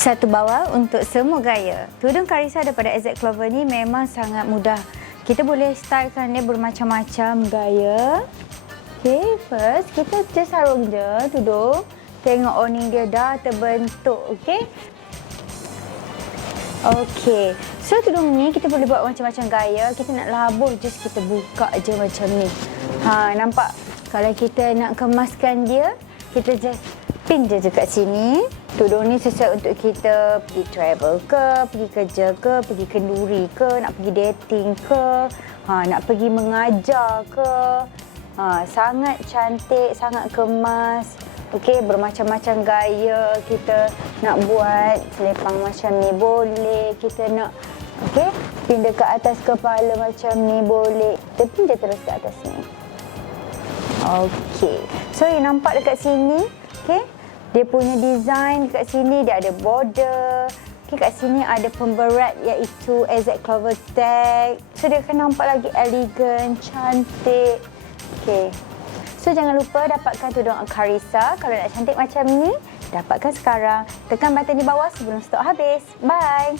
Satu bawah untuk semua gaya. Tudung Karissa daripada AZ Clover ni memang sangat mudah. Kita boleh stylekan dia bermacam-macam gaya. Okay, first kita just sarung je tudung. Tengok awning dia dah terbentuk, okay? Okay, so tudung ni kita boleh buat macam-macam gaya. Kita nak labuh just kita buka je macam ni. Nampak? Kalau kita nak kemaskan dia, kita just pin je dekat sini. Tudung ni sesuai untuk kita pergi travel ke, pergi kerja ke, pergi kenduri ke, nak pergi dating ke, nak pergi mengajar ke. Sangat cantik, sangat kemas. Okey, bermacam-macam gaya. Kita nak buat selepang macam ni boleh. Kita nak pin dekat atas kepala macam ni boleh. Kita pin je terus ke atas ni. Okey. So, you nampak dekat sini, okey? Dia punya design dekat sini, dia ada border. Okay, kat sini ada pemberat iaitu AZ Clover tag. So, dia akan nampak lagi elegan, cantik. Okay. So, jangan lupa dapatkan tudung Karissa. Kalau nak cantik macam ni, dapatkan sekarang. Tekan button di bawah sebelum stok habis. Bye!